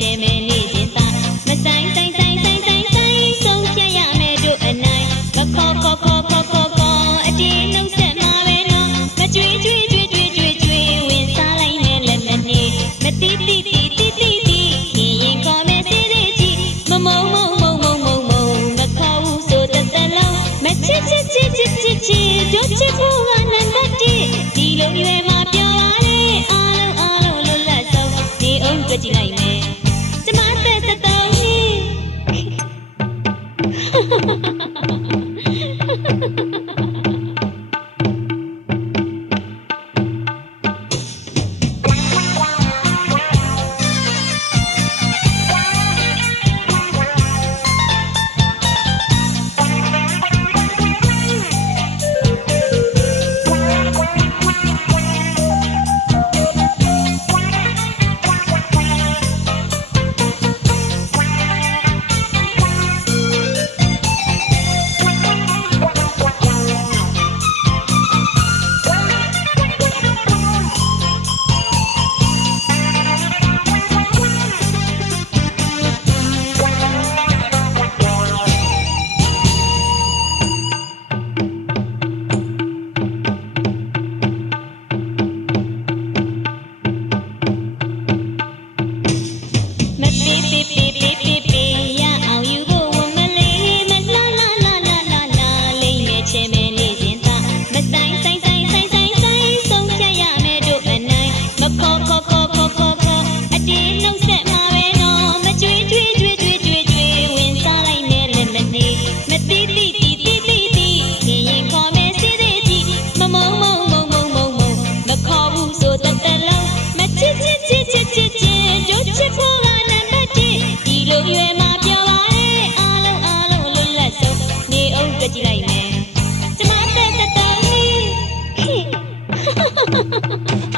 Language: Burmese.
ချင်းမဲနေခြင်းသာမဆိုင်ဆိုင်ဆိုင်ဆိုင်ဆိုင်ဆိုင်ဆုံးဖြတ်ရမယ်တို့အနိုင်မခေါ်ခေါ်ခေါ်ခေါ်ခေါ်ခေါ်အတင်းနှုတ်ဆက်မှာပဲနော်မကြွေးကြွေးကြွေးကြွေးကြွေးကြွေးဝင်စားလိုက်နဲ့လက်မနေမတိတိတိတိတိတိခင်ရင်ခေါ်မယ်သေးသေးကြီးမမုံမုံမုံမုံမုံမုံမခေါ်ဘူးဆိုတဲ့တလုံးမချစ်ချစ်ချစ်ချစ်ချစ်ချစ်တို့ချစ်ဖို့ကနံပါတ်1ဒီလိုရွယ်မှာပြောရလေအားလုံးအားလုံးလွတ်လပ်ဆုံးဒီအောင်ကြည့်လိုက် Ha ha ha ha!